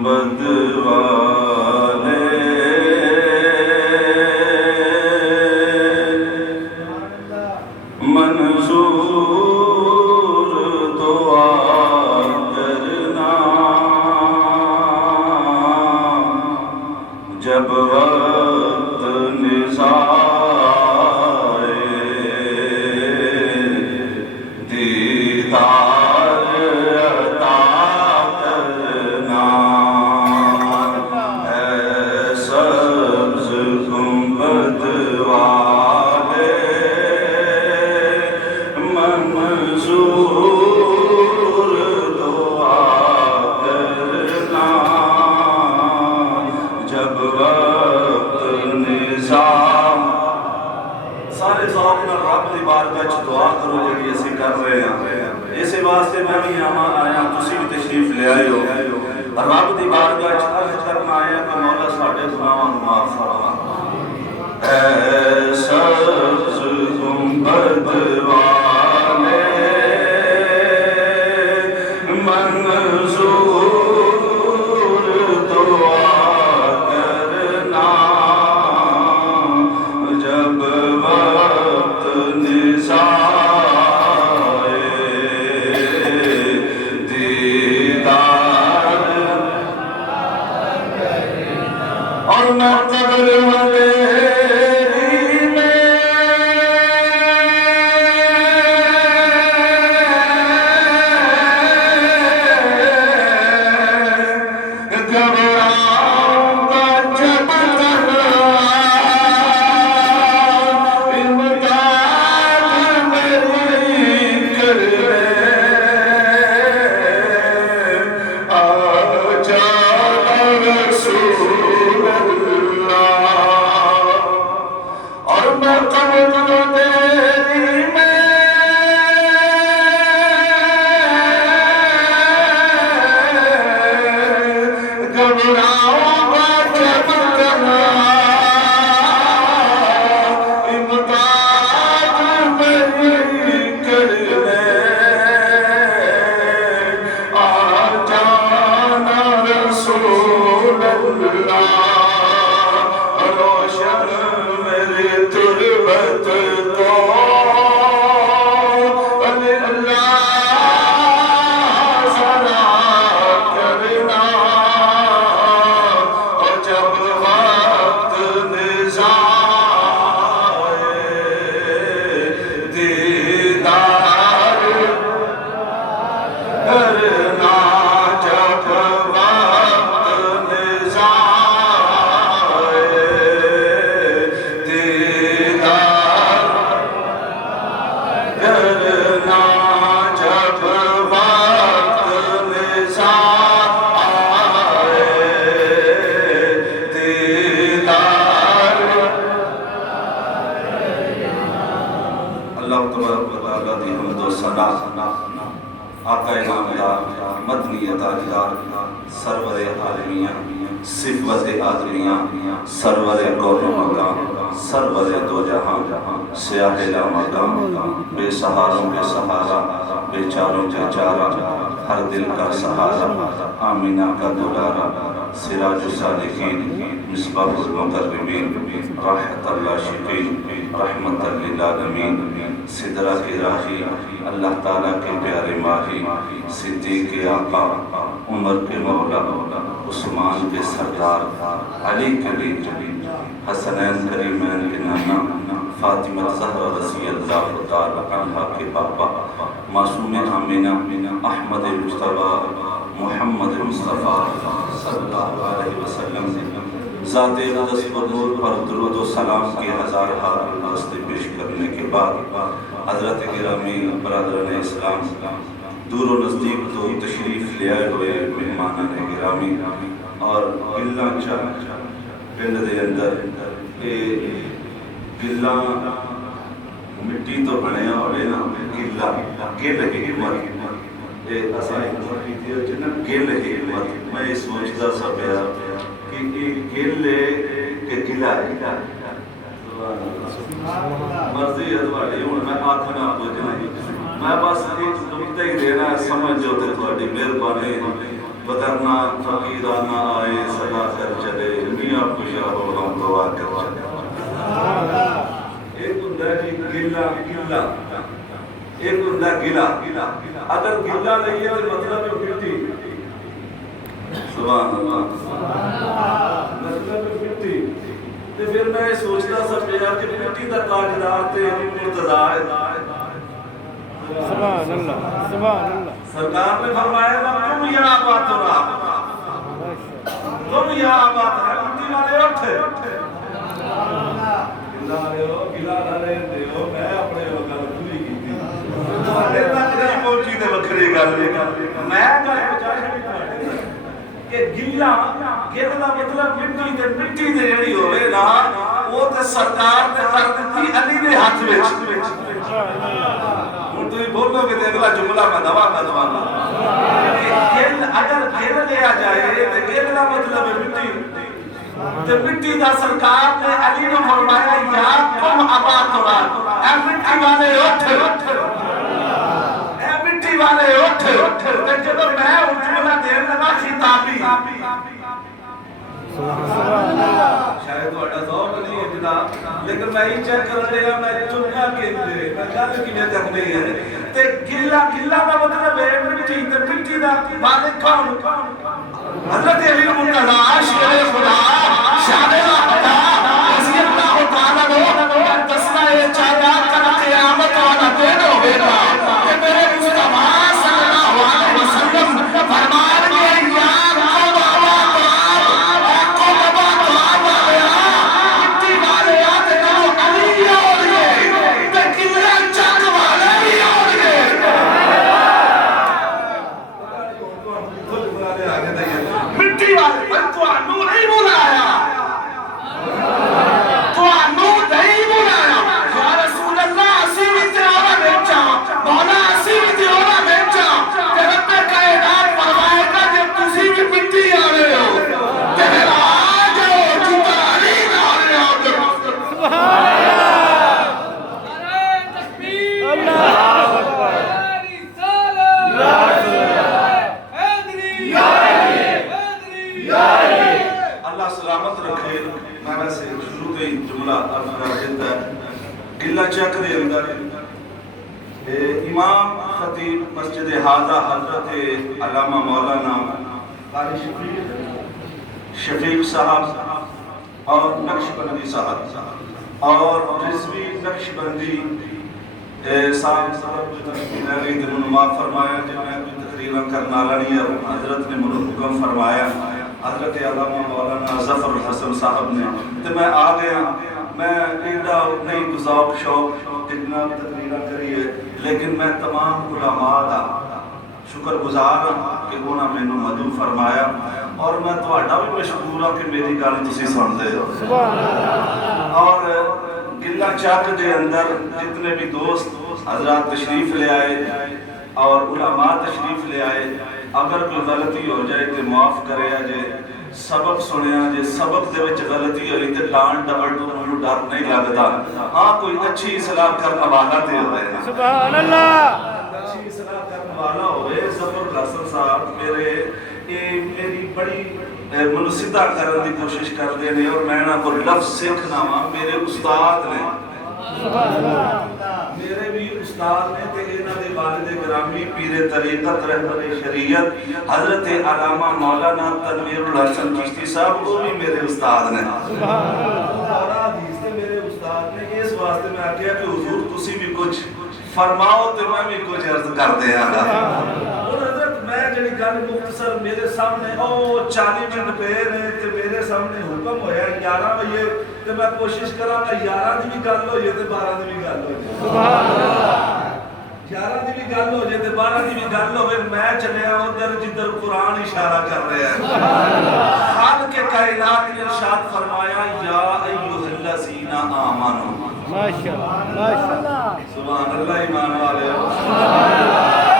گنبد والے منظور دعا کرنا جب وقت نزاع دیدار عطا کرنا اے سبز گنبد والے منظور دعا کرنا جب وقت نظام سارے ذوق نال رب دی بارگاہ وچ دعا کرو جڑی اسی کر رہے ہیں اسی واسطے میں بھی آیا تسی بھی تشریف لے آئے ہو رب دی بارگاہ وچ عرض کرنا آیا کہ مولا ساڈے گناہاں نوں معاف فرما اے سبز گنبد والے منظور دعا کرنا جب وقت نزاع دیدار اور میں قبر اندھیری میں گھبراؤں گا جب امداد میری کر لے آ جانا رسول اللہ اور میں قبر اندھیری میں گھبراؤں گا جب امداد میری کر لے آ جانا رسول اللہ روشن میری تربت کو اللہ ذرا کرنا اور جب وقت نزاع دیدار کرنا جب وقت نزاع دیدار کرنا جب وقت نزاع دیدار اللہ تبارک و تعالیٰ دی حمد و ثنا آقا نامدار مدنی تاجدار سرور عالمیاں صفوت آدمیاں سرور کون و مقام سرور دو جہاں سیاہ لامکان بے سہاروں کے سہارا بے چاروں کے چارہ ہر دل کا سہارا آمینہ کا دلارا سراج الصالحین مصباح المقربین راحت اللہ شفیع رحمت للعالمین سدرہ کی راہی اللہ تعالیٰ کے پیارے ماہی صدیق آقا عمر کے مولا عثمان کے سردار علی کے لیے حسنین کریمین کے نانا فاطمہ زہرا رضی اللہ تعالیٰ عنہ کے پاپا معصوم آمینہ احمد مصطفیٰ محمد مصطفیٰ صلی اللہ علیہ وسلم ذات اقدس پر نور پر درود و سلام کی ہزار گلدستے پیش کرنے کے بعد حضرت گرامی برادران اسلام دور و نزدیک تو تشریف لے آئے ہوئے مہمانان گرامی اور گلہ چاہ پنڈ دے اندر گلہ مٹی تو بنیا ہوئے نا گلہ گل حکمت گل حکمت میں سوچتا سا پیا کہ گل کہ گلہ ہے مرضی ہے تھوڑی ہوں میں آکھنا کچھ نہیں میں بس ایک نقطہ ہی دینا ہے سمجھ جو تے تھوڑی مہربانی بدرنا فقیرانہ آئے سلا کر چلے میاں خوشا ہو ہم دعا کر چلے ایک ہندہ جی گلہ گلہ ایک ہندہ گلہ اگر گلہ نہیں ہے تو مطلب مٹی سبحان اللہ مطلب مٹی تو پھر میں سوچتا سب یار کہ مٹی کا تاجدار تے مرتضیٰ ہے سبحان اللہ سبحان اللہ سرکار نے فرمایا نا تم یہاں بات ہو رہا تم یہاں بات ہے مٹی والے اٹھے گلا رہے ہو میں اپنے گل پوری کی تھی نہیں پہنچی تو وکری گل میں کہ گلا گل کا مطلب مٹی تے جڑی ہوئے نا وہ تے سرکار نے کر دتی علی دے ہاتھ وچ ہوں تھی بولو گے اگلا جملہ میں دوا کا دوانا گل اگر گل لیا جائے تو گل کا مطلب ہے مٹی تو مٹی دا سرکار نے علی نے فرمایا یا تم ابا تراب اے مٹی والے اٹھ اے مٹی والے اٹھ تو جب میں اس جملہ دین لگا خطابی شاید تھوڑا ذوق نہیں ہے جناب لیکن میں ہی چیک کر رہا میں چنیا کے دے میں گل کی میں کرنی ہے تے گلا گلا کا مطلب ہے مٹی تے مٹی دا مالک کون حضرت علی مرتضیٰ شیر خدا شان خدا رضی اللہ تعالی عنہ تسلا چاہتا کر قیامت والا دن ہوگا کہ میرے مصطفیٰ صلی اللہ علیہ وسلم فرمان کے گلہ چک دے اندر امام خطیب مسجد حاضہ حضرت علامہ مولانا قاری شفیق صاحب اور نقشبندی صاحب اور رضوی نقشبندی صاحب تقریر معاف فرمایا جب میں کوئی تقریرہ کرنا نہیں ہے حضرت نے حکم فرمایا حضرت علامہ مولانا ظفر حسن صاحب نے تو میں آ گیا میں ایڈا نہیں گزاق شوق اتنا تقریرہ کریے لیکن میں تمام علماء دا شکر گزار کہ انہوں نے مینوں مدعو فرمایا اور میں تہاڈا بھی مشکور ہوں کہ میری گل تسی سن دے اور گلہ چاک دے اندر جتنے بھی دوست حضرات تشریف لے آئے اور علماء تشریف لے آئے اگر کوئی غلطی ہو جائے تو معاف کرے جے سبق سنیا جے سبق دے وچ غلطی ہوئی تے ڈانٹ ڈپٹ تو ڈر نہیں لگتا ہاں کوئی اچھی اصلاح کرنے والا تے ہوئے سبحان اللہ اچھی اصلاح کرنے والا ہوئے ظفر حسن صاحب میری بڑی منصدہ کرنے دی کوشش کر دینے اور میں نہ کو لفظ سیکھنا ہاں میرے استاد نے میرے بھی استاد نے تے انہاں دے والد گرامی پیر طریقت رہبر شریعت حضرت علامہ مولانا تنویر الحسن چشتی صاحب وہ بھی میرے استاد نے اور حدیث نے میرے استاد نے اس واسطے میں آگیا کہ حضور تسی بھی کچھ فرماؤ تو میں بھی کچھ عرض کر دیں اور حضرت میں جڑی گل مختصر میرے سامنے 40 منٹ پہ رہے تے میرے سامنے حکم ہویا 11 بجے تے میں کوشش کراں گا 11 دی بھی گل ہوئے تے 12 دی بھی گل ہوئے سبحان اللہ 11 دی بھی گل ہو جائے تے 12 دی بھی گل ہوئے میں چلیا ادھر جدھر قرآن اشارہ کر رہا ہے سبحان اللہ خالق کائنات نے ارشاد فرمایا یا ایھا الذین آمنوا ماشاءاللہ ماشاءاللہ سبحان اللہ ایمان والے سبحان اللہ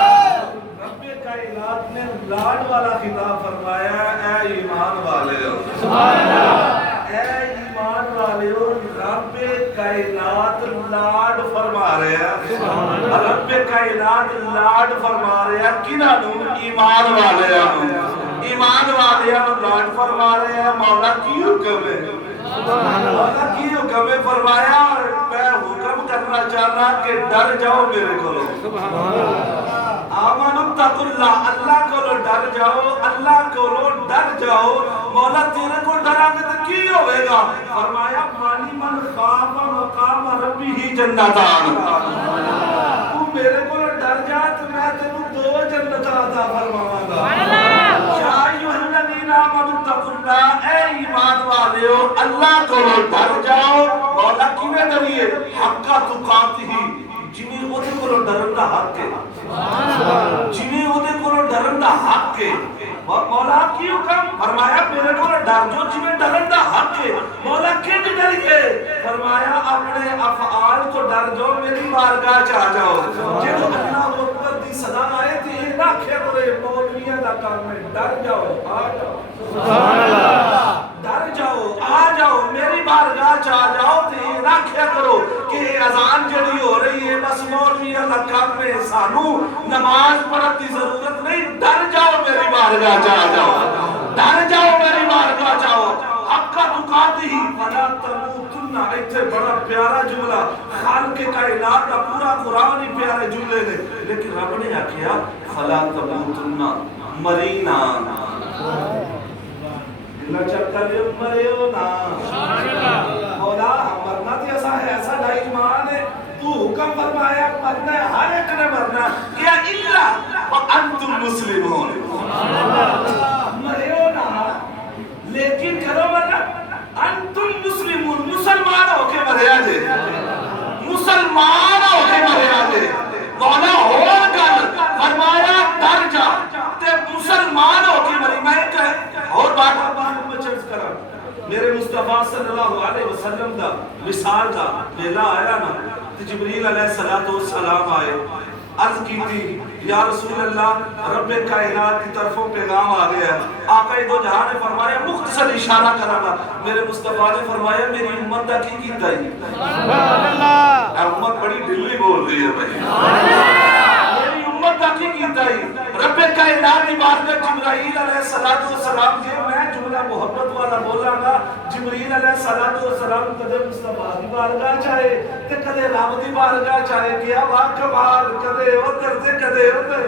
رب کائنات نے لاڈ والا خطاب فرمایا اے ایمان والے سبحان اللہ اے ایمان والے رب کائنات لاڈ فرما رہے ہیں سبحان اللہ رب کائنات لاڈ فرما رہے ہیں کنہاں نوں ایمان والے ایمان والے لاٹ فرما رہے ہیں مولا کی حکم ہے مولا کی حکم ہے فرمایا میں حکم کرنا چاہتا کہ ڈر جاؤ میرے کو آمنوا اتقوا اللہ اللہ کو ڈر جاؤ اللہ کو ڈر جاؤ مولا تیرے کو ڈرا کے تو کی ہوئے گا فرمایا مانی من خاف مقام ربی جنتان تو میرے کو ڈر جا تو میں تینوں دو جنت عطا فرماواں گا یا ایھا الذین آمنوا اتقوا اللہ اے ایمان والےو اللہ کو ڈر جاؤ مولا کیویں ڈریے حق تقاتہ جنہیں اودے کو ڈرن دا حق ہے جنہیں اودے کو ڈرن دا حق ہے مولا کی حکم فرمایا میرے کو ڈر جو جنہیں ڈرن دا حق ہے مولا کیوں ڈریے فرمایا اپنے افعال کو ڈر جو میری بارگاہ چ آ جاؤ جب اللہ اکبر دی صدا آئے تے یہ نہ کہ بولے مولویاں دا کام ہے ڈر جاؤ آ جاؤ سبحان اللہ ڈر جاؤ آ جاؤ میری بارگاہ چ آ جاؤ تے یہ نہ کہ کرو کہ اذان جڑی ہو رہی ہے بس مولویاں دا کام ہے سانو نماز پڑھنے کی ضرورت نہیں ڈر جاؤ میری بارگاہ چ آ جاؤ ڈر جاؤ میری بارگاہ جاؤ حق تقاتہ فلا تموتن ایتھے بڑا پیارا جملہ خالق کائنات کا پورا قرآن ہی پیارے جملے نے لیکن رب نے آکھیا فلا تموتن مرینا اللہ چکر مریو نا مولا مرنا تے ایسا ہے ایسا لا ایمان ہے تو حکم فرمایا مرنا ہے ہر ایک نے مرنا کیا الا وانتم مسلمون مریو نا لیکن کرو مرنا انتم مسلمون مسلمان ہو کے مریا جے مسلمان ہو کے مریا جے مولا اور گل فرمایا ڈر جا تے مسلمان ہو کے مری میں اور بات میں چرچ کرا میرے مصطفیٰ صلی اللہ علیہ وسلم دا مثال دا ویلا آیا نا تے جبریل علیہ السلام آئے عرض کی تھی یا رسول اللہ رب کائنات کی طرفوں پیغام آ گیا ہے آقا دو جہاں نے فرمایا مختصر اشارہ کرانا میرے مصطفیٰ نے فرمایا میری امت دا کی کیتا ہی سبحان اللہ امت بڑی ڈلی بول رہی ہے بھائی میری امت دا کی کیتا ہی رب کائنات کی بارگاہ جبرائیل علیہ السلام کے میں جملہ محبت والا بولا گا جبریل علیہ السلام کدے مصطفیٰ کی بارگاہ چاہے تے کدے رب دی بارگاہ چاہے کیا وا کمال کدے ادھر تے کدے ادھر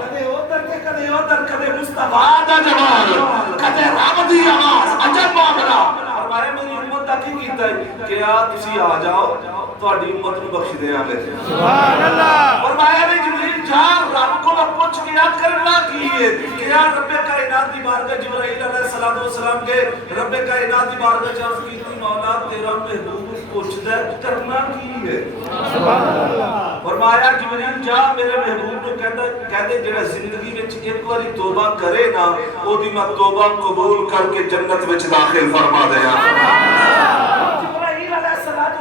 کدے ادھر تے کدے ادھر کدے مصطفیٰ دا جمال کدے رب دی آواز عجب معاملہ فرمایا میری امت دا کی کیتا ہے کہ تسی آ جاؤ تہاڈی امت نو بخش دیاں گے سبحان اللہ فرمایا نے جبریل جا رب کو پوچھ کے کرنا کی ہے کہ یا رب کائنات دی بارگاہ جبرائیل علیہ السلام کے رب کائنات دی بارگاہ چاہت کی تھی مولا تیرا محبوب پوچھتا ہے کرنا کی ہے سبحان اللہ فرمایا جبریل جا میرے محبوب نے کہتے جڑا زندگی وچ ایک باری توبہ کرے نا او دی میں توبہ قبول کر کے جنت وچ داخل فرما دیاں جبرائیل علیہ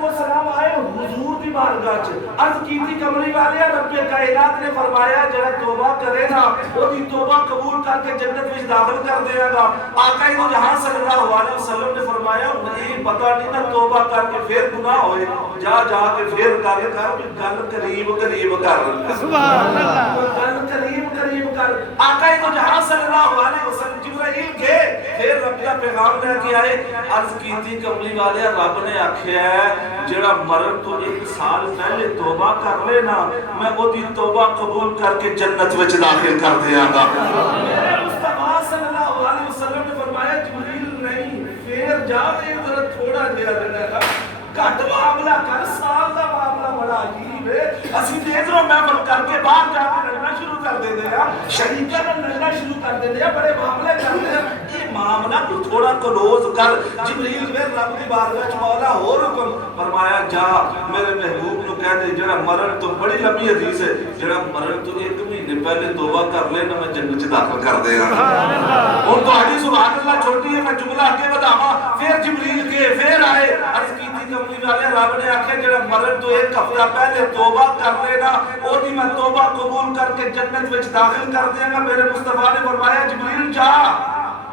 السلام آئے حضور دی بارگاہ چ عرض کی تھی کملی والے رب کائنات نے فرمایا جڑا توبہ کرے نا او دی توبہ قبول کر کے جنت وچ داخل کر دے گا آقا دو جہاں صلی اللہ علیہ وسلم نے فرمایا نہیں پتہ نہیں نا توبہ کر کے پھر گناہ ہوئے جا کے پھر گل قریب کر سبحان اللہ گل قریب کر آقا دو جہاں صلی اللہ علیہ وسلم جبرائیل کے پھر رب کا پیغام لے کے آئے عرض کی تھی کملی والے رب نے آکھیا ہے جڑا مرن تو ایک سال پہلے توبہ کر لے نا میں وہ دی توبہ قبول کر کے جنت وچ داخل کر دیاں گا میرے مصطفیٰ صلی اللہ علیہ وسلم نے فرمایا جبریل نہیں پھر جا کے ادھر تھوڑا دیا دینا گھٹ معاملہ کر سال دا معاملہ بڑا عجیب ہے اسی دیدروں محفل کر کے باہر جا کے لڑنا شروع کر دے دیا شریکہ میں لڑنا شروع کر دے دیا بڑے معاملے کر دے یہ معاملہ تو تھوڑا کلوز کر جبریل میں رب دی بارگاہ مولا اور حکم فرمایا جا میرے محبوب نو کہہ دے جڑا مرن تو بڑی لمبی حدیث ہے جڑا مرن تو ایک مہینے پہلے توبہ کر لے نا میں جنت وچ داخل کر دے گا اور تو حدیث سبحان اللہ چھوٹی ہے میں جملہ آگے بتاواں پھر جبریل کے پھر آئے عرض کی تھی کملی والے رب نے آکھیا جڑا مرن تو ایک ہفتہ پہلے توبہ کر لینا او دی میں توبہ قبول کر کے جنت وچ داخل کر دے گا میرے مصطفیٰ نے فرمایا جبریل جا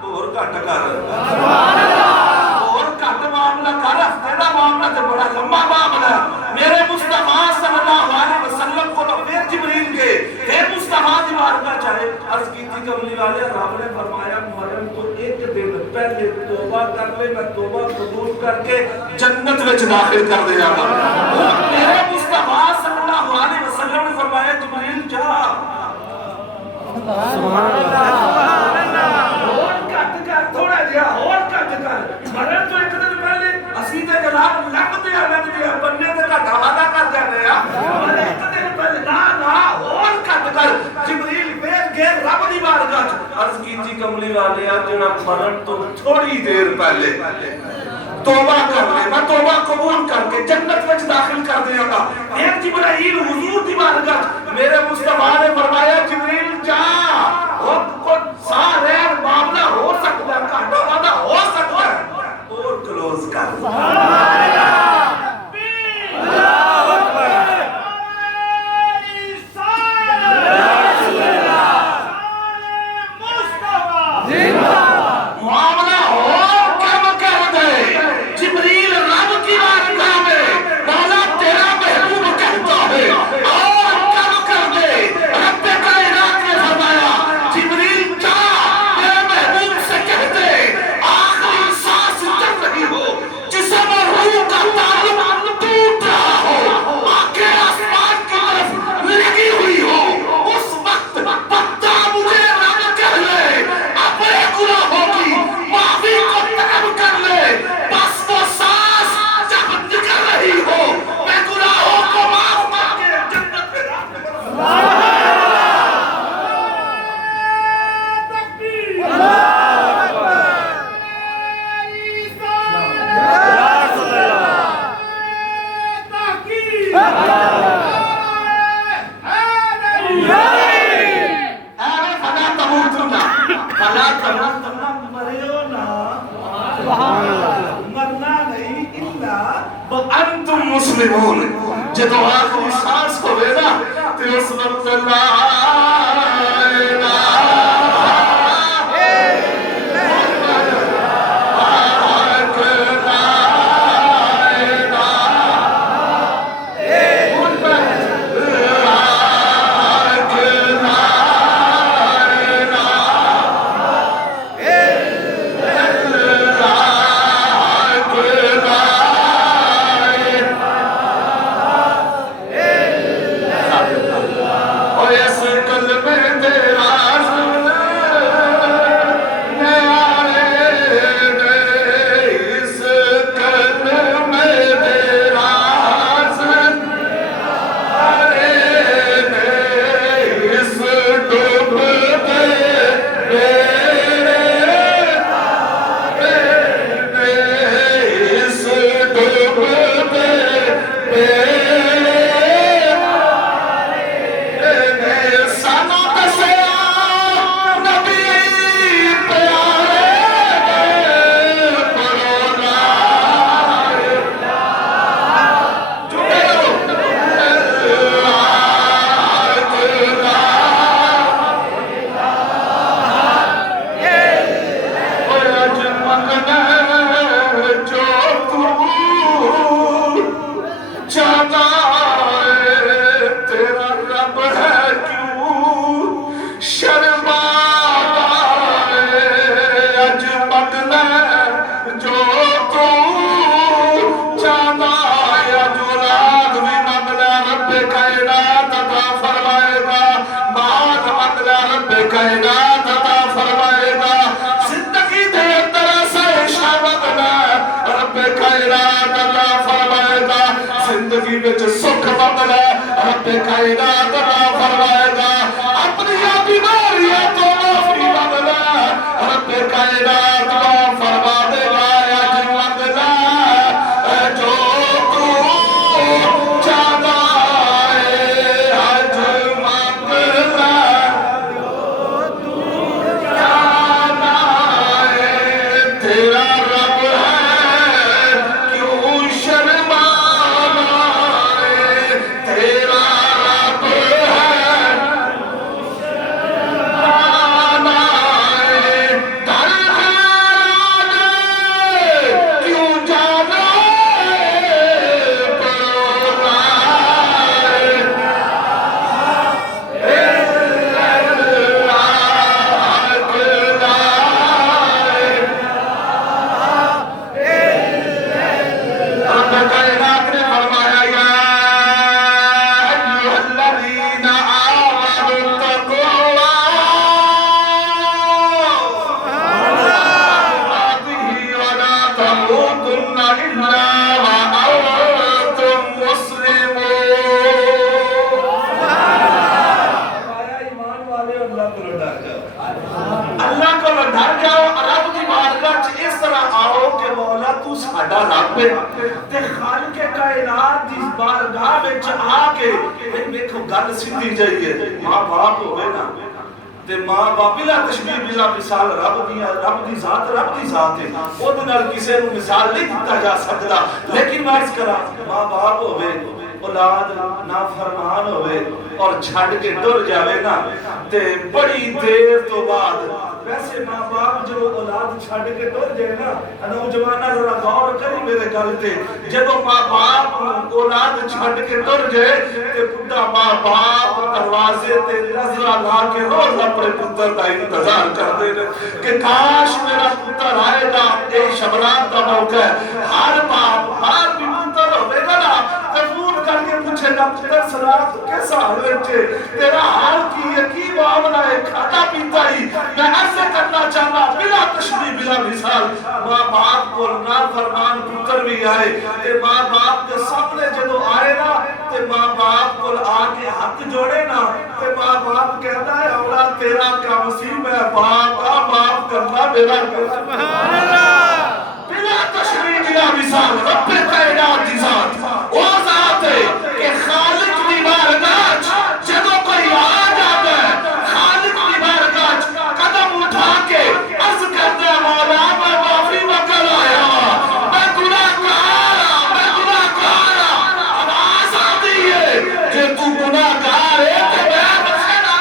اور گھٹ کر سبحان اللہ اور گھٹ معاملہ کر ہفتے دا معاملہ تے بڑا لمبا معاملہ میرے مصطفیٰ صلی اللہ علیہ وسلم کو تو پھر جبریل کے پھر مصطفیٰ دی بات مانگنا چاہے. عرض کی تھی کملی والے رب نے فرمایا محرم تو ایک دن پہلے توبہ کر لے, میں توبہ قبول کر کے جنت میں داخل کر دیا گا. میرے مصطفیٰ صلی اللہ علیہ وسلم نے فرمایا جبریل جا اور کٹ کر تھوڑا جہا اور کٹ کر مرن تو ایک دن پہلے اسی تے جناب لگتے ہیں بننے تے گھاٹا وعدہ کر جانے پر ایک دن پہلے نہ اور کٹ کر جبریل بھیج کے رب دی بارگاہ عرض کیتی کملی والے جڑا مرن تو تھوڑی دیر پہلے توبہ کر لے, میں توبہ قبول کر کے جنت میں داخل کر دیا گا. ایک جبرائیل حضور دی بارگاہ میرے مصطفیٰ نے فرمایا جبریل جا اور سارے معاملہ ہو سکتا ہے, گھاٹا وعدہ ہو سکتا ہے اور کلوز کر. انتم مسلمون جدو آخری سانس کو بینا تے اس وقت لا الہ کائنات عطا فرمائے گا. زندگی دے اندر ایسا شامت ہے رب کائنات عطا فرمائے گا. زندگی وچ سکھ مطلب رب کائنات عطا فرمائے گا. اپنی بیماریاں تو معافی مطلب رب کائنات عطا فرما دے گا. اج مطلب جو تو چاہتا ہے اج مطلب تو ساڈا رب ہے تے خالق کائنات دی بارگاہ وچ آ کے دیکھو گل سیدھی جائیے ماں باپ ہوئے نا تے ماں باپ بلا تشبیہ بلا مثال رب دی ذات ہے او دے نال کسے نوں مثال نہیں دتا جا سکدا لیکن میں اس کرا ماں باپ ہوئے اولاد نافرمان ہوئے اور چھڑ کے ڈر جاوے نا تے بڑی دیر تو بعد ویسے ماں باپ جو اولاد چھڑ کے ڈر جائے نا نوجوانہ ذرا غور کری میرے گل تے جب ماں باپ اولاد چھڑ کے ڈر جائے تے بڈھا ماں باپ دروازے تے نظرہ لا کے روز اپنے پتر کا انتظار کرتے ہیں کہ کاش میرا پتر آئے گا اے شبران کا موقع ہے ہر باپ ہر بھی پتر ہوئے گا نا تفور کر کے پوچھے گا پتر سلام کیسا حال رچے تیرا حال کی یقی معاملہ ہے کھاتا پیتا ہی میں ایسے کرنا چاہنا بلا تشبیہ بلا مثال ماں باپ کو نافرمان پتر بھی آئے تے ماں باپ کے سامنے جدو آئے نا تے ماں باپ کو آگے ہاتھ جوڑے نا تے ماں باپ کہتا ہے اولاد تیرا کیا مسیب ہے باپ کرنا میرا سبحان اللہ بلا تشبیہ بلا مثال رب کائنات کی ذات وہ ذات ہے کہ خالق کی بارگاہ جدو کوئی آ جاتا ہے خالق کی بارگاہ قدم اٹھا کے عرض کرتے ہیں مولا میں معافی مکل آیا میں گناہگار آواز آتی ہے کہ تو گناہگار ہے تو میں بچنا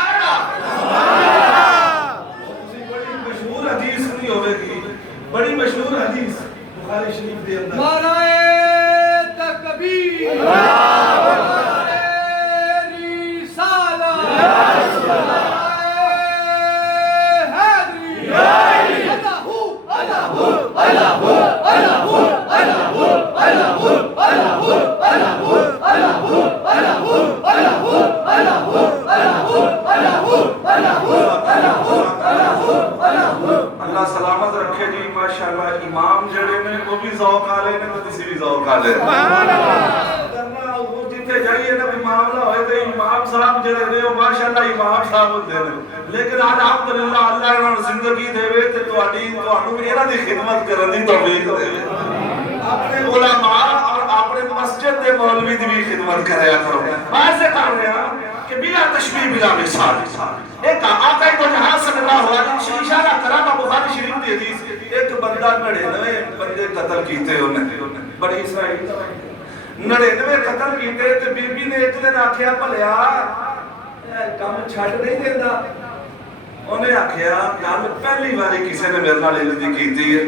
بڑی مشہور حدیث نہیں ہوئے گی بڑی مشہور حدیث بخاری شریف دے اندر نعرہ تکبیر نعرہ رسالہ حیدری اللہ سلامت رکھے جی ماشاءاللہ امام جڑے میں وہ بھی ذوق آ لے تو کسی بھی ذوق آ لے جتنے جائیے نا بھی معاملہ ہوئے تو امام صاحب جڑے نے وہ ماشاءاللہ امام صاحب ہوتے ہیں لیکن الحمدللہ اللہ انہوں زندگی دے وے تے تواڈی انہاں دی خدمت کرن دی توفیق دے اپنے علماء اور اپنے مسجد دے مولوی دی بھی خدمت کریا کرو میں سے کر رہا کہ بلا تشبیہ بلا مثال ایک آقا کو جہاں صلی اللہ علیہ وسلم اشارہ کرا تھا بخاری شریف دی حدیث ایک بندہ 99 بندے قتل کیتے انہیں بڑی اسرائیل 99 قتل کیتے تے بی بی نے ایک دن آکھیا بھلیا کام چھڈ نہیں دیندا انہیں آکھیا گل پہلی باری کسی نے میرے نال علم کیتی ہے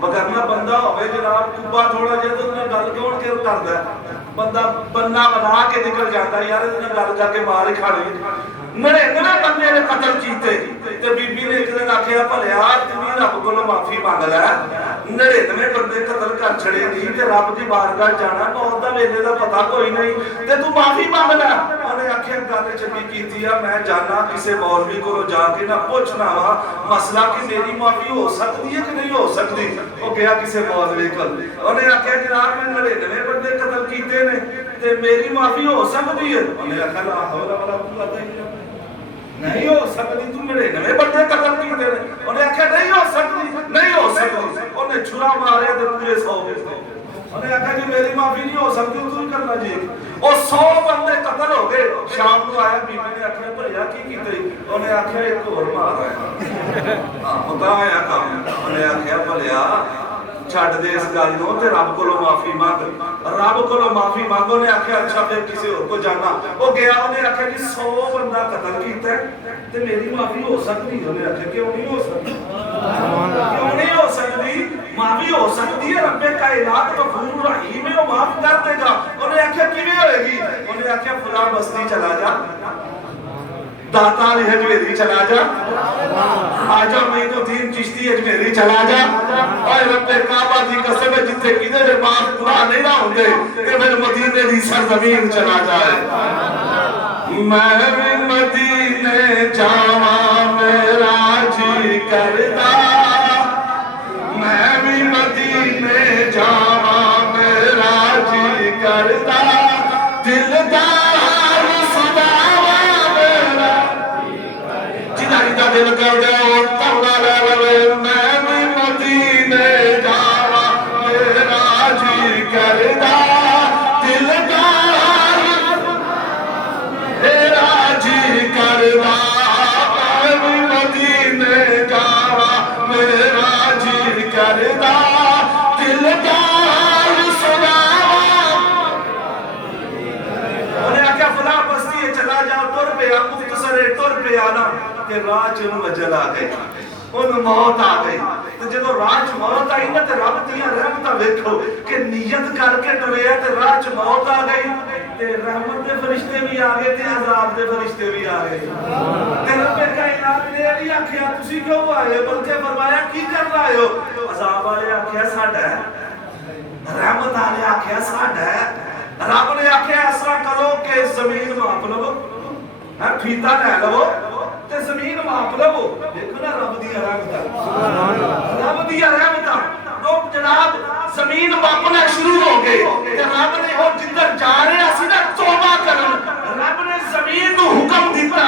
وگرنہ بندہ ہوے جناب کبا تھوڑا جہا تو انہیں گل کون کے کردا ہے بندہ بننا بنا کے نکل جاتا ہے یار انہیں گل کر کے مار ہی کھاڑی 99 بندے نے قتل کیتے تے بی بی نے ایک دن آکھیا بھلیا تمی رب کولوں معافی مانگ لے 99 بندے قتل کر چھڑے نہیں تے رب دی بارگاہ جانا موت دا ویلے دا پتہ کوئی نہیں تے تو معافی مانگ لے انہیں آکھیا گل چنگی کیتی ہے میں جانا کسے مولوی کولوں جا کے نہ پوچھنا وا مسئلہ کہ میری معافی ہو سکتی ہے کہ نہیں ہو سکتی او گیا کسے مولوی کول انہیں آکھیا جناب میں 99 بندے قتل کیتے نے تے میری معافی ہو سکتی ہے انہیں آکھیا لا حول ولا قوت الا باللہ نہیں ہو سکتی تو میرے 99 بندے قتل کیتے نے انہیں آکھیا نہیں ہو سکتی انہیں چھرا ماریا تے پورے 100 انہیں آکھیا کہ میری معافی نہیں ہو سکتی تو ہی کرنا جی اور 100 بندے قتل ہو گئے شام کو آیا بی بی نے آکھیا بھیا کی کیتے انہیں آکھیا ایک اور مار آیا ہاں خدا آیا کام انہیں آکھیا بھیا چھڈ دے اس گل نوں تے رب کولوں معافی مانگو نے آکھیا اچھا پھر کسی اور کو جانا وہ گیا انہیں آکھیا کہ 100 بندہ قتل کیتا ہے تے میری معافی ہو سکتی انہیں آکھیا کیوں نہیں ہو سکتی معافی ہو سکتی ہے رب کائنات غفور رحیم ہے وہ معاف کر دے گا انہیں آکھیا کیویں ہوئے گی انہیں آکھیا فلاں بستی چلا جا داتا علی حجویری چلا جا آجا معین الدین چشتی اجمیری چلا جا اور رب کعبہ دی قسم ہے جتنے کدھر معاف قرآن نہیں نہ ہوں گے کہ میں مدینے دی سرزمین چلا جائے میں مدینے جاواں میرا جی کردا میں بھی مدینے جاواں میرا جی کردا دلدار سداواں میرا جنہاں دل کر دے او توڑا لے میں بھی مدینے جاواں پہ آنا کہ راہ چ وجل آ گئی ان موت آ گئی تے جدوں راہ چ موت آئی نا تے رب دیاں رحمتاں ویکھو کہ نیت کر کے ٹرے تے راہ چ موت آ گئی تے رحمت دے فرشتے بھی آ گئے تے عذاب دے فرشتے بھی آ گئے تے رب کائنات نے نہیں آکھیا تسی کیوں آئے بلکہ فرمایا کی کر رہے ہو عذاب والے آکھیا ساڈا ہے رحمت والے آکھیا ساڈا ہے رب نے آکھیا ایسا کرو کہ زمین ماپ لو پھیتا لے لو تے زمین ماپ لو دیکھو نا رب دی رحمت رب دی رحمت لوگ جناب زمین ماپنا شروع ہو گئے تے رب نے وہ جدھر جا رہے اسی نا توبہ کرن رب نے زمین نو حکم دیتا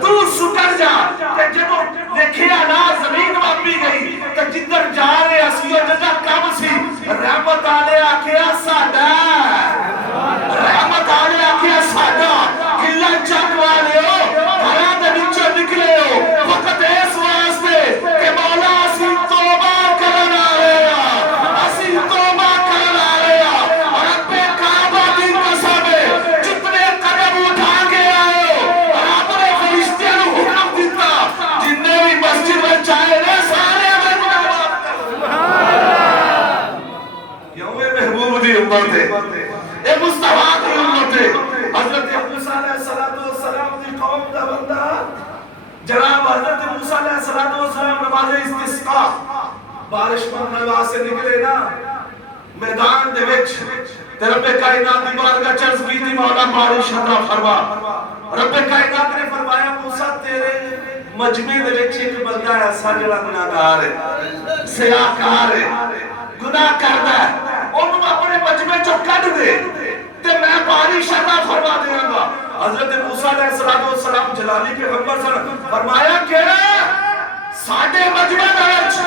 تو سکڑ جا تے جدوں دیکھیا نا زمین ماپی گئی تے جدھر جا رہے اسی او جگہ کم سی رحمت والے آکھیا ساڈا رحمت والے آکھیا ساڈا کلا چک والے ہو گھراں دے وچوں نکلے ہو وقت اس واسطے کہ مولا اسی توبہ کرن آ رہے ہاں اسی توبہ کرن آ رہے ہاں اور اپنے کعبہ دی قسم جتنے قدم اٹھا کے آئے ہو اور اپنے فرشتے نو حکم دیتا جن نے بھی مسجد میں چاہے نے سارے میں یوم محبوب دی امت ہے اے مصطفیٰ کی امت ہے حضرت موسیٰ علیہ السلام دی قوم دا بندہ جناب حضرت موسیٰ علیہ السلام نماز استسقاء بارش مانگنے واسطے نکلے نا میدان دے وچ تے رب کائنات دی بارگاہ چرز کی تھی مولا بارش عطا فرما رب کائنات نے فرمایا موسیٰ تیرے مجمع دے وچ ایک بندہ ایسا جڑا گناہگار ہے سیاہکار ہے گناہ کردا ہے انہوں اپنے مجمع چوں کڈ دے تے میں بارش عطا فرما دیاں گا حضرت موسیٰ علیہ السلام جلالی پیغمبر صلی فرمایا کہ ساڈے مجمع وچ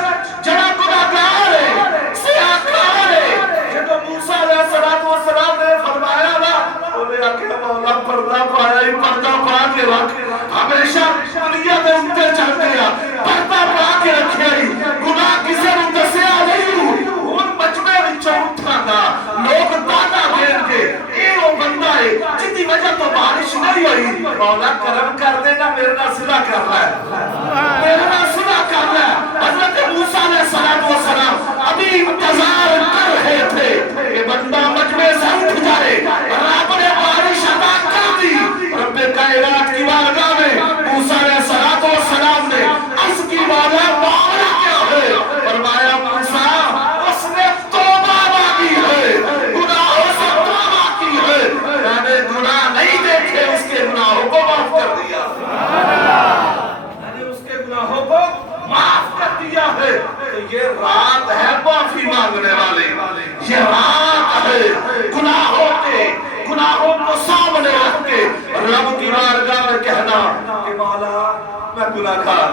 جڑا گناہگار ہے سیاہکار ہے جدوں موسیٰ علیہ السلام نے فرمایا نا انہیں آکھیا مولا پردہ پایا ہی پردہ پا کے رکھ ہمیشہ دنیا دے اونتے چلتے ہیں پردہ پا کے رکھیا ہی گناہ کسے نوں دسیا نہیں ہن مجمع وچوں اٹھا گا لوگ دادا دین گے اے وہ بندہ ہے جس دی وجہ تو بارش نہیں ہوئی مولا کرم کر دے گا میرے نال صلح کر رہا ہے میرے نال صلح کر رہا ہے حضرت موسیٰ علیہ السلام ابھی انتظار کر رہے تھے کہ بندہ مجمع سے اٹھ جائے رب نے بارش عطا کر دی رب کائنات کی بارگاہ میں موسیٰ علیہ السلام نے عرض کی مولا معاملہ کیا ہے فرمایا موسیٰ اس نے توبہ مانگی ہے گناہوں سے توبہ کی ہے میں نے گناہ نہیں دیکھے اس کے گناہوں کو معاف کر دیا میں نے اس کے گناہوں کو معاف کر دیا ہے تو یہ رات ہے معافی مانگنے والے یہ رات ہے گناہوں کو سامنے رکھ کے رب کی بارگاہ میں کہنا کہ مولا میں گناہگار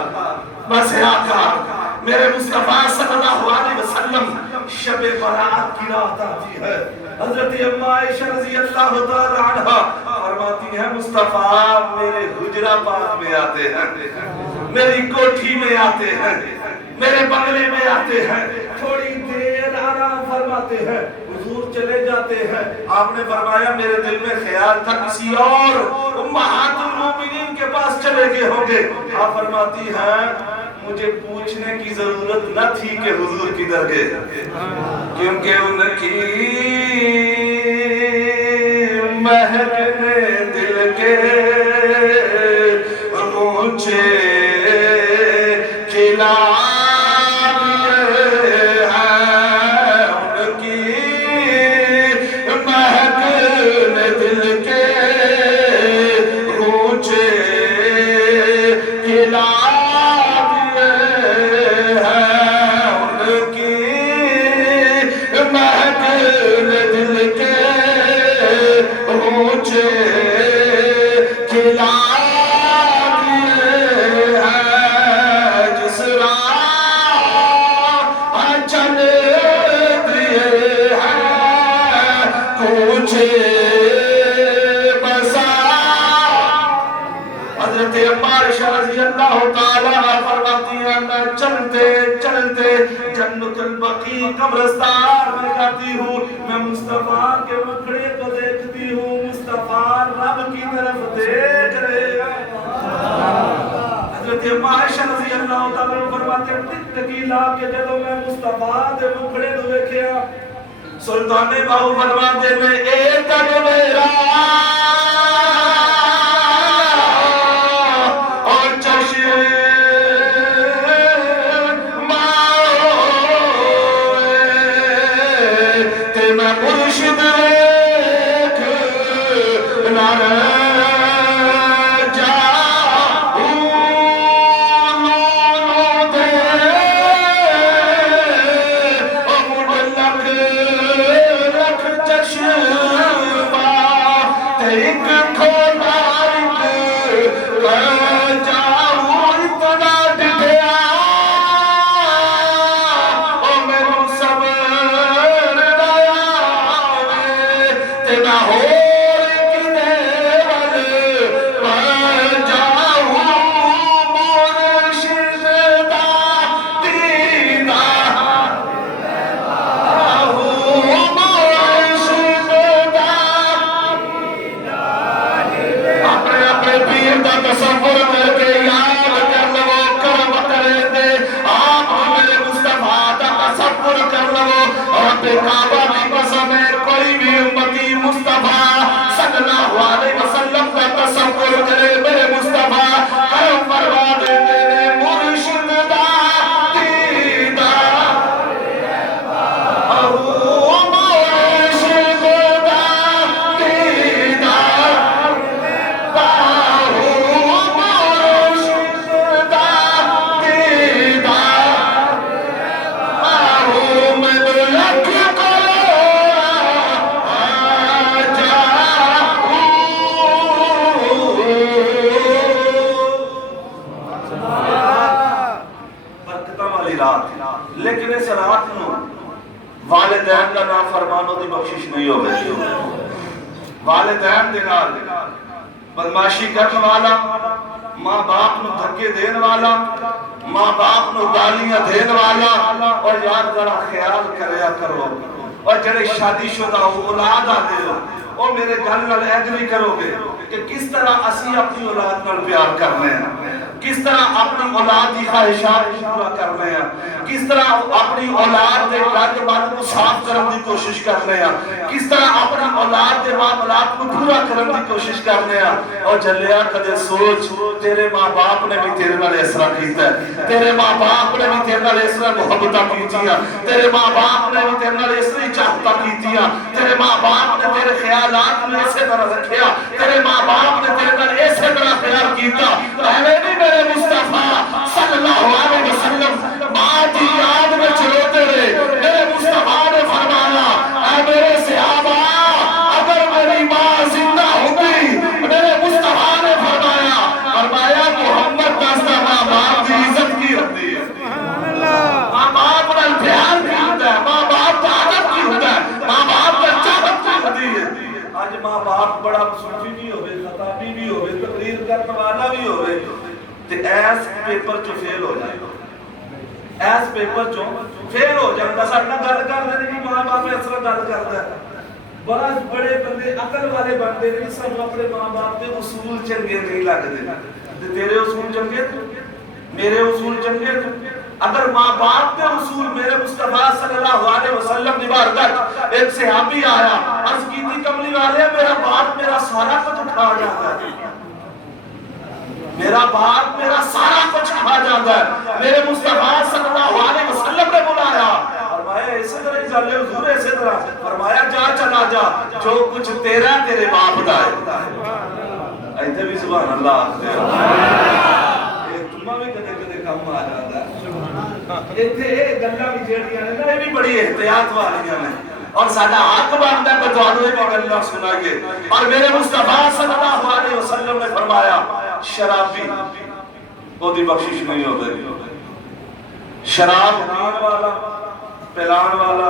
میں سیاہکار میرے مصطفیٰ صلی اللہ علیہ وسلم شب برات کی رات آتی ہے حضرت اماں عائشہ رضی اللہ تعالی عنہ فرماتی ہیں مصطفیٰ میرے حجرہ پاک میں آتے ہیں میری کوٹھی میں آتے ہیں میرے بنگلے میں آتے ہیں تھوڑی دیر آرام فرماتے ہیں حضور چلے جاتے ہیں آپ نے فرمایا میرے دل میں خیال تھا کسی اور امہات المومنین کے پاس چلے گئے ہوں گے آپ فرماتی ہیں مجھے پوچھنے کی ضرورت نہ تھی کہ حضور کدھر گئے کیونکہ ان کی مہک نے دل کے روچے کھلا چلتے چلتے جنت البقیع قبرستان میں جاتی ہوں میں مصطفیٰ کے مکھڑے کو دیکھتی ہوں مصطفیٰ کفار رب کی طرف دیکھ رہے ہیں۔ حضرت عائشہ رضی اللہ تعالیٰ عنہ فرماتے ہیں ٹک لا کے جدوں میں مصطفیٰ دے مکھڑے نوں ویکھیا سلطان باہو فرماتے میں اے تن میرا اور چشم تے میں مرشد ویکھ نہ لیکن اس رات نو والدین کا نام فرمانوں دی بخشش نہیں ہو گئی۔ والدین دے نال بدماشی کرنے والا، ماں باپ نو دھکے دین والا، ماں باپ نو گالیاں دین والا، اور یار ذرا خیال کریا کرو اور جڑے شادی شدہ اولاد آتے ہو وہ میرے گھر نال ایگری کرو گے کہ کس طرح اسی اپنی اولاد نال پیار کرنے ہیں، کس طرح اپنی اولاد کی خواہشات پورا کرنے ہیں، کس طرح اپنی اولاد دے گند بند کو صاف کرنے کی کوشش کرنے ہیں، کس طرح اپنی اولاد دے معاملات کو پورا کرنے کی کوشش کرنے ہیں۔ اور جلیا کدے سوچ تیرے ماں باپ نے بھی تیرے نال اس طرح کیتا ہے، تیرے ماں باپ نے بھی تیرے نال اس طرح محبتاں کیتیاں، تیرے ماں باپ نے بھی تیرے نال اس طرح چاہتاں کیتیاں، تیرے ماں باپ نے تیرے خیالات میں اسی طرح رکھیا، تیرے ماں باپ نے تیرے نال اسی طرح پیار کیتا۔ ایویں نہیں میرے مصطفیٰ صلی اللہ علیہ وسلم ماں کی یاد میں چروتے رہے، میرے مصطفیٰ نے فرمایا اے میرے صحابہ اگر میری ماں زندہ ہوتی، میرے مصطفیٰ نے فرمایا محمد دستا ماں باپ کی عزت کی ہوتی ہے، ماں باپ کا پیار کی ہوتا ہے، ماں باپ کا عادت کی ہوتا ہے، ماں باپ کا چاہت کی ہوتی ہے۔ آج ماں باپ بڑا صوفی بھی ہوئے، خطابی بھی ہوئے، تقریر کرنے والا بھی ہوئے، تے ایس پیپر چو فیل ہو جائے، ایس پیپر چو فیل ہو جائے۔ ساڈا گل کر دے کہ ماں باپ اس طرح گل کردا ہے، بعض بڑے بندے عقل والے بندے نے سانو اپنے ماں باپ دے اصول چنگے نہیں لگدے، تے تیرے اصول چنگے میرے اصول چنگے۔ اگر ماں باپ کے اصول میرے مصطفیٰ صلی اللہ علیہ وسلم دی بارگاہ ایک صحابی آیا، عرض کی تھی کملی والے میرا باپ میرا سارا کچھ کھا جاتا ہے، میرا باپ میرا سارا کچھ کھا جاتا ہے۔ میرے مصطفیٰ صلی اللہ علیہ وسلم نے بلایا، فرمایا اسی طرح ہی چلے حضور اسی طرح، فرمایا جا چلا جا جو کچھ تیرا تیرے باپ دا ہے۔ ایتھے بھی سبحان اللہ آخر تمہاں بھی کدے کدے کم آ جاتا ہے۔ ایتھے گلاں بھی جیڑیاں نے نا یہ بھی بڑی احتیاط والیاں نے، اور سادہ حق بنتا ہے کہ تانوں بھی گلاں سنائیے۔ اور میرے مصطفیٰ صلی اللہ علیہ وسلم نے فرمایا شرابی وہ دی بخشش نہیں ہو گئی، شراب پین والا، پلان والا،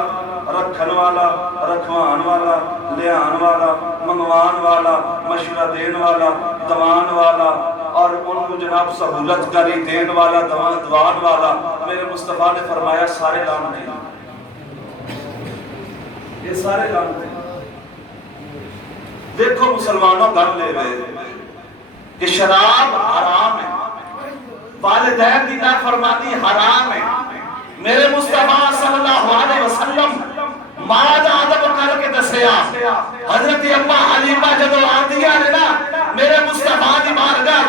رکھن والا، رکھوان والا، لیان والا، منگوان والا، مشورہ دین والا، دوان والا، اور ان کو جناب سہولت کری دین والا، دوان والا، میرے مصطفیٰ نے فرمایا سارے لعنتی ہیں، یہ سارے لعنتی ہیں۔ دیکھو مسلمانوں گھر لے گئے کہ شراب حرام ہے، والدین کی نافرمانی حرام ہے. میرے مصطفیٰ صلی اللہ علیہ وسلم ماد ادب کر کے دسیا. حضرت اما حلیمہ جدو آندیاں نے نا میرے مصطفیٰ دی بارگاہ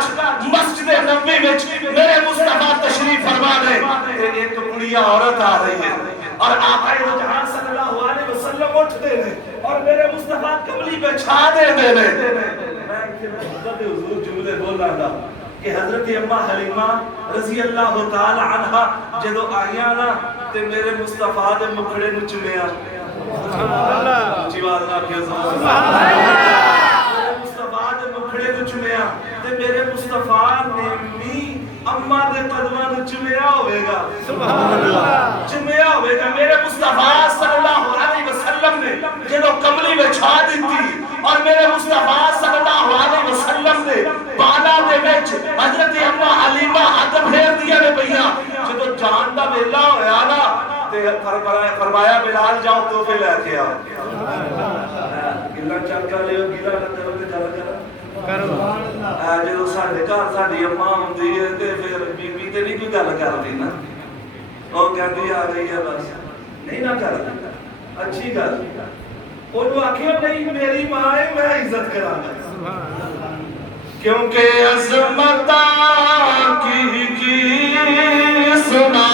مسجد نبوی وچ میرے مصطفیٰ تشریف فرما دے تے ایک بڑھیا عورت آ رہی ہے اور آقا جہاں صلی اللہ علیہ وسلم اٹھتے ہیں اور میرے مصطفیٰ کملی پہ چھا دے دے میں خدا دے حضور جملے بولا گا کہ حضرت اما حلیمہ رضی اللہ تعالی عنہ جدو آئیاں نا تے میرے مصطفیٰ دے مکھڑے نو چومیا. اونچی آواز نال کہ سبحان اللہ. میرے مصطفیٰ دے مکھڑے نو چومیا تے میرے مصطفیٰ نے می اما دے قدماں نو چومیا ہوے گا. سبحان اللہ. چومیا ہوے گا. میرے مصطفیٰ صلی اللہ علیہ وسلم نے جدو کملی میں چھا دیتی اور میرے مصطفیٰ صلی اللہ علیہ وسلم نے بالا دے وچ حضرت اما حلیمہ ہاتھ پھیر دیا نے پئیاں. جدو جان دا ویلا ہویا نا تے فرمایا بلال جاؤ تحفے لے کے آؤ. گلا چل کر لیو گلا نہ کرو تے گل کرو. جدو ساڈے گھر ساڈی اما ہوندی ہے تے پھر بی بی تے نہیں کوئی گل کردی نا. او کہندی آ گئی ہے بس نہیں نہ کر اچھی گل. انہوں آکھیا نہیں میری ماں ہے میں عزت کراں گا کیونکہ عظمت کی سنا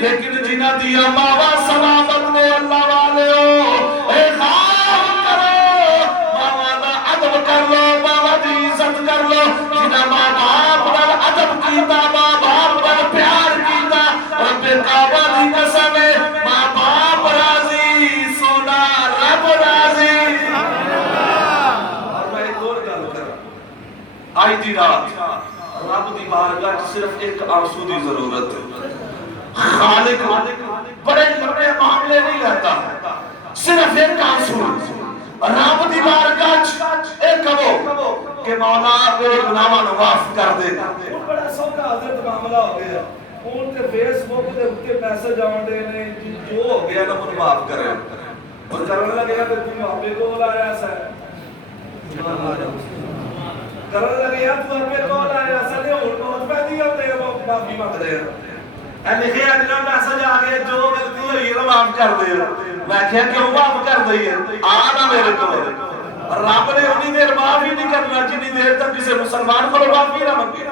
لیکن جنہ دیا ماوا سلامت نے اللہ والے ہو اے خام کرو ماوا دا عدب کر لو ماوا دی عزت کر لو. جنہ ماں باپ نال عدب کیتا ماں باپ نال پیار کیتا رب کعبہ دی قسم ہے ماں باپ راضی سونا رب راضی. اور میں ایک اور گل کراں آج دی رات رب دی بارگاہ صرف ایک آنسو دی ضرورت ہے. خالق بڑے لمبے معاملے نہیں رہتا صرف ایک آنسو رب دی بارگاہ اے کہو کہ مولا میرے گناہاں نو معاف کر دے. بڑا سوکھا حضرت معاملہ ہو گیا. ہن تے فیس بک دے اوتے میسج آوندے نے جو ہو گیا نا من معاف کرے اور کرن لگا تے تو اپنے کول آیا سا کرن لگا تو اپنے کول آیا سا تے ہن بہت پیندی ہوندے معافی منگ دے لکھیا جناب میسج آ گیا جو غلطی ہوئی ہے معاف کر دے. میں کہیا کیوں معاف کر دئیے آ نا میرے کو. رب نے اتنی دیر معاف ہی نہیں کرنا جتنی دیر تک کسی مسلمان کو معافی نہ منگے.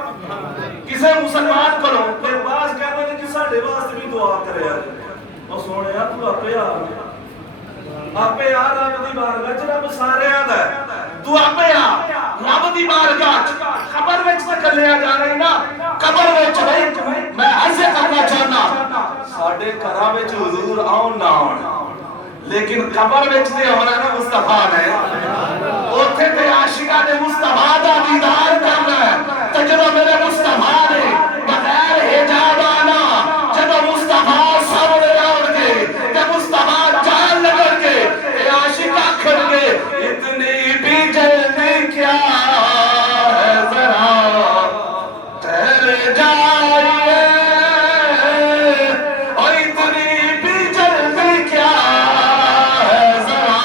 کسی مسلمان کو تے باز کہندے نے کہ ساڈے واسطے بھی دعا کرے یار. او سونیا تو اپے آ رب دی بارگاہ چ رب سارے آندا ہے. تو اپے آ رب دی بارگاہ خبر وچ تے کلیا جا رہی نا قبر وچ نہیں. میں ایسے کرنا چاہنا ساڈے گھراں وچ حضور آون نہ آون لیکن قبر وچ تے ہونا نا مصطفیٰ نے اوتھے تے عاشقاں نے مصطفیٰ دا دیدار کرنا ہے. تے جدوں میرے مصطفیٰ نے بغیر حجاب آنا جدوں مصطفیٰ سامنے آؤ گے تے مصطفیٰ جان لگن گے اے عاشق آکھن گے اتنی بھی جلدی کیا ہے ذرا ٹھہر جائیے اور اتنی بھی جلدی کیا ہے ذرا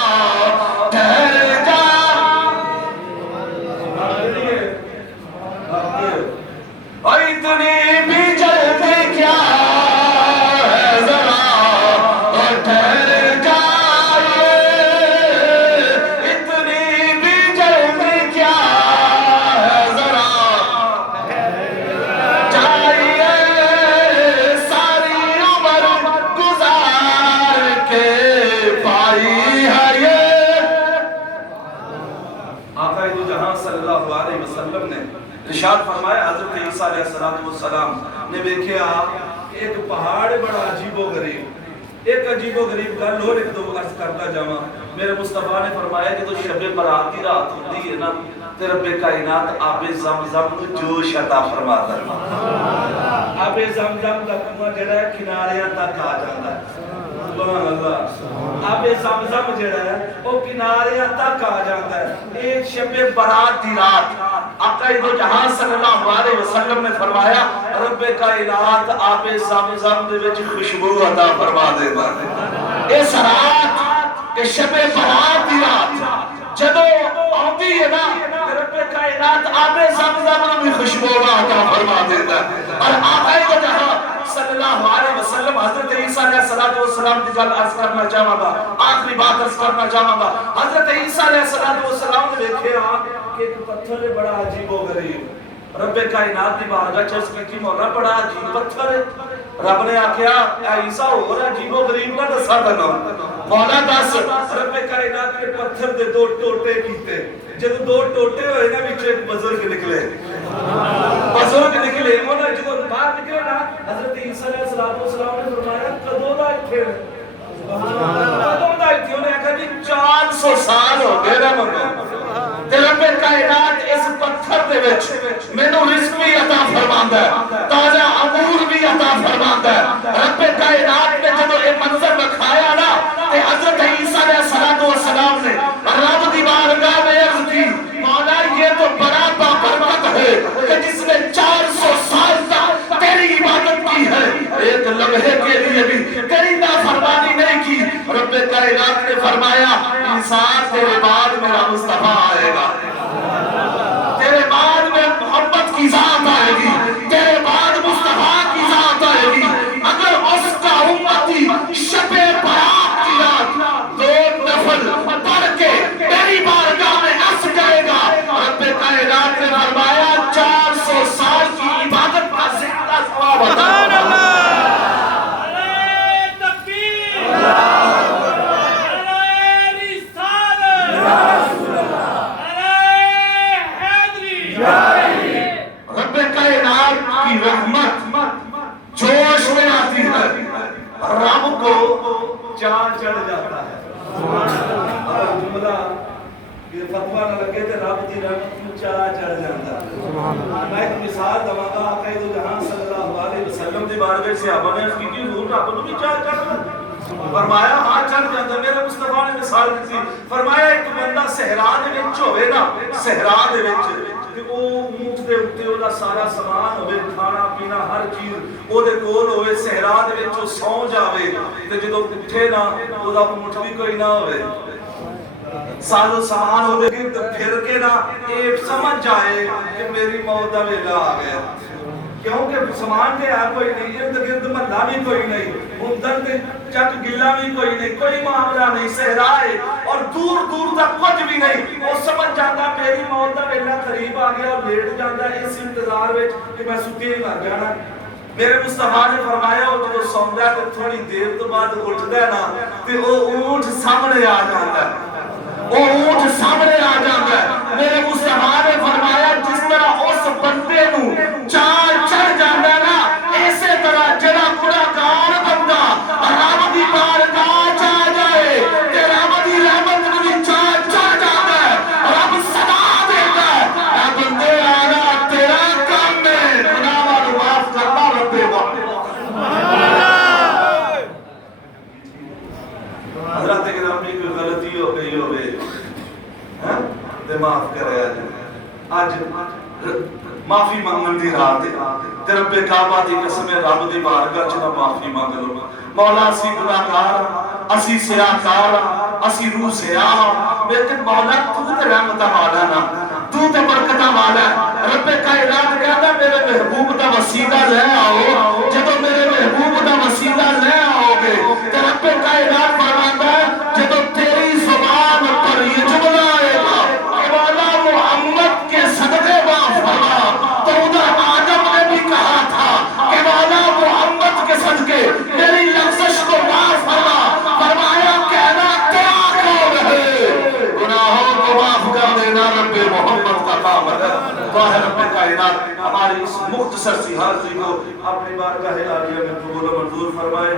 ٹھہر جائیے. صلی اللہ علیہ وسلم نے ارشاد فرمایا حضرت عیسیٰ علیہ السلام نے دیکھا ایک پہاڑ بڑا عجیب و غریب، ایک عجیب و غریب گل ہو ایک دو عرض کرتا جاواں۔ میرے مصطفیٰ نے فرمایا کہ تو شب برات کی رات ہوتی ہے نا تے رب کائنات آب زمزم کو جوش عطا فرماتا ہے، آب زمزم کا کنواں جڑا ہے کناریاں تک آ جاتا ہے، سبحان اللہ، آب زمزم جڑا ہے وہ کناریاں تک آ جاتا ہے۔ ایک شب برات دی رات آقا دو جہاں صلی اللہ علیہ وسلم نے فرمایا رب کائنات آب زمزم دے وچ خوشبو عطا فرما دیتا ہے۔ اس رات کہ شب برات دی رات جدو آتی ہے نا رب کائنات آب زمزم میں بھی خوشبو عطا فرما دیتا ہے۔ اور آقا دو جہاں صلی اللہ علیہ وسلم حضرت عیسیٰ علیہ السلام کی گل عرض کرنا چاہاں گا، آخری بات عرض کرنا چاہاں گا۔ حضرت عیسیٰ علیہ السلام نے دیکھا کہ ایک پتھر ہے بڑا عجیب و غریب، رب کائنات دی بارگاہ چرس کی مولا بڑا عجیب پتھر ہے۔ رب نے آکھیا اے عیسیٰ اور عجیب و غریب نہ دسا تنو، مولا دس۔ رب کائنات نے پتھر دے دو ٹوٹے کیتے، جب دو ٹوٹے ہوئے نا وچ ایک بزرگ نکلے، بزرگ نکلے انہاں جدوں باہر نکلے نا حضرت عیسیٰ علیہ السلام نے فرمایا کدوں دا ایتھے کدوں دا ایتھے؟ انہوں نے آکھا جی 400 سال ہو گئے نا منو تے رب کائنات اس پتھر دے وچ مینوں رزق بھی عطا فرماندا ہے، تازہ انگور بھی عطا فرماندا ہے۔ رب کائنات نے جدوں یہ منظر دکھایا نا تے حضرت عیسیٰ علیہ السلام نے رب دی بارگاہ میں عرض کی مولا یہ تو بڑا بابرکت ہے کہ جس نے 400 سال تک تیری عبادت کی ہے، ایک لمحے کے لیے بھی تیری نافرمانی نہیں کی۔ رب کائنات نے فرمایا عیسیٰ تیرے بعد میرا مصطفیٰ آئے گا، تیرے بعد میں محمد کی ذات آئے گی، تیرے بعد مصطفیٰ کی ذات آئے گی۔ اگر اس کا امتی شب برات کی رات 2 نفل پڑھ کے میری بارگاہ میں نس جائے گا، رب کائنات نے فرمایا 400 سال کی عبادت کا زندہ ثواب عطا فرمائے۔ رب کائنات کی رحمت جوش میں آتی ہے، رب کو چاہ چڑھ جاتا ہے۔ اور جملہ یہ فتوہ نہ لگے تو رب دی رحمت کو چاہ چڑھ جاتا ہے۔ میں ایک مثال دوں گا، آقا دو جہاں صلی اللہ علیہ وسلم دی بارگاہ سے صحابہ نے کی کہ حضور رب کو بھی چاہ چڑھ جاتا ہے۔ فرمایا ہاں چڑھ جاتا ہے۔ میرے مصطفیٰ نے مثال دی فرمایا ایک بندہ صحرا دے وچ ہوے نا، صحرا دے وچ تے او اونٹ دے اوتے اودا سارا سامان ہوے، کھانا پینا ہر چیز او دے کول ہوے، صحرا دے وچ او سو جاوے تے جدوں اٹھے نا اودا اونٹ بھی کوئی نہ ہوے، سارا سامان ہو دے گرد پھر کے نا اے سمجھ جائے کہ میری موت دا ویلا آ گیا، کیونکہ سامان کے آ کوئی نہیں، ارد گرد محلہ بھی کوئی نہیں، ہندر تے چک گلہ بھی کوئی نہیں، کوئی معاملہ نہیں، صحرا ہے اور دور دور تک کچھ بھی نہیں۔ وہ سمجھ جاتا میری موت دا ویلا قریب آ گیا اور لیٹ جاتا ہے اس انتظار وچ کہ میں ستی ہی مر جانا۔ میرے مصطفیٰ نے فرمایا وہ جب سوندا ہے تو تھوڑی دیر تو بعد اٹھدا ہے نا تے وہ اونٹ سامنے آ جاتا ہے، وہ اونٹ سامنے آ جاتا ہے۔ میرے مصطفیٰ نے فرمایا جس طرح اس بندے نو چاہ چڑھ جاتا ہے نا اسی طرح جڑا گناہگار بندہ رب دی بارگاہ چ آ جائے تے رب دی رحمت نو بھی چاہ چڑھ جاتا ہے، رب صدا دیتا ہے اے بندے آنا تیرا کام ہے گناہاں نو معاف کرنا رب حضرت گرامی کوئی غلطی ہو گئی ہوئے تے معاف کرے آج معافی مانگن دی رات تے رب کعبہ دی قسم رب دی بارگاہ چ معافی مانگ لو مولا اسی گناہگار اسی سیاہکار اسی روح سیاہ لیکن مولا تو تے رحمت والا نا تو تے برکت والا رب کائنات کہندا میرے محبوب دا وسیلہ لے آؤ جدوں میرے محبوب دا وسیلہ لے آؤ گے تے رب کائنات فرماندا ہے جدوں تیری زبان پر یہ جملہ آئے گا کہ مولا محمد کے صدقے معاف فرما تو ادھر آدم نے بھی کہا تھا کہ مولا محمد کے صدقے میری لفظش کو معاف فرما، فرمایا کہنا کیا کام ہے گناہوں کو معاف کر دینا رب محمد کا ہماری اس مختصر سی حاضری کو اپنی بارگاہ عالیہ میں قبول و منظور فرمائے.